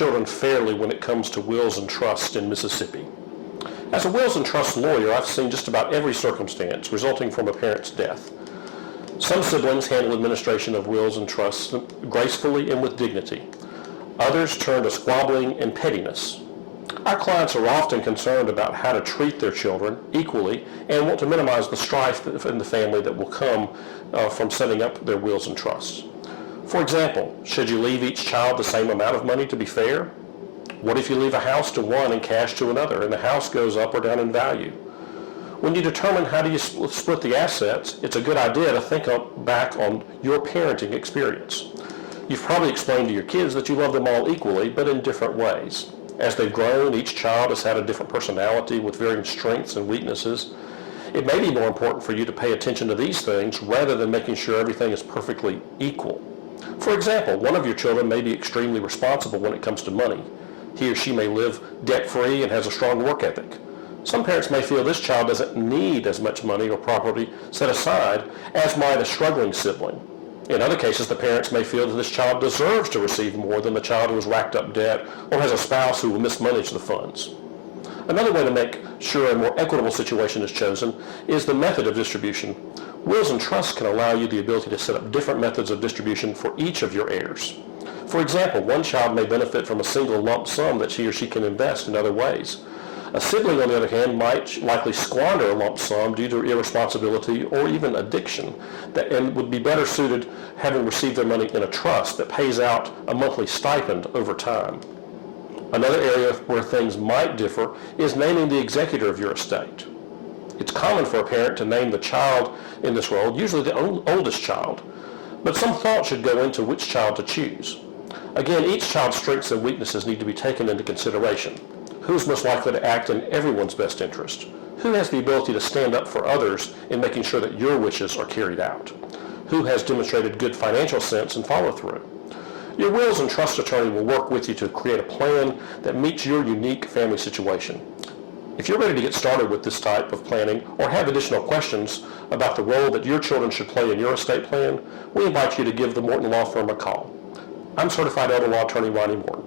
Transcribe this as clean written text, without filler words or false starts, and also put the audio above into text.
children fairly when it comes to wills and trusts in Mississippi? As a wills and trust lawyer, I've seen just about every circumstance resulting from a parent's death. Some siblings handle administration of wills and trusts gracefully and with dignity. Others turn to squabbling and pettiness. Our clients are often concerned about how to treat their children equally and want to minimize the strife in the family that will come from setting up their wills and trusts. For example, should you leave each child the same amount of money to be fair? What if you leave a house to one and cash to another, and the house goes up or down in value? When you determine how do you split the assets, it's a good idea to think back on your parenting experience. You've probably explained to your kids that you love them all equally, but in different ways. As they've grown, each child has had a different personality with varying strengths and weaknesses. It may be more important for you to pay attention to these things rather than making sure everything is perfectly equal. For example, one of your children may be extremely responsible when it comes to money. He or she may live debt-free and has a strong work ethic. Some parents may feel this child doesn't need as much money or property set aside as might a struggling sibling. In other cases, the parents may feel that this child deserves to receive more than the child who has racked up debt or has a spouse who will mismanage the funds. Another way to make sure a more equitable situation is chosen is the method of distribution. Wills and trusts can allow you the ability to set up different methods of distribution for each of your heirs. For example, one child may benefit from a single lump sum that he or she can invest in other ways. A sibling, on the other hand, might likely squander a lump sum due to irresponsibility or even addiction, and would be better suited having received their money in a trust that pays out a monthly stipend over time. Another area where things might differ is naming the executor of your estate. It's common for a parent to name the child in this role, usually the oldest child, but some thought should go into which child to choose. Again, each child's strengths and weaknesses need to be taken into consideration. Who's most likely to act in everyone's best interest? Who has the ability to stand up for others in making sure that your wishes are carried out? Who has demonstrated good financial sense and follow-through? Your wills and trust attorney will work with you to create a plan that meets your unique family situation. If you're ready to get started with this type of planning or have additional questions about the role that your children should play in your estate plan, we invite you to give the Morton Law Firm a call. I'm Certified Elder Law Attorney Ronnie Morton.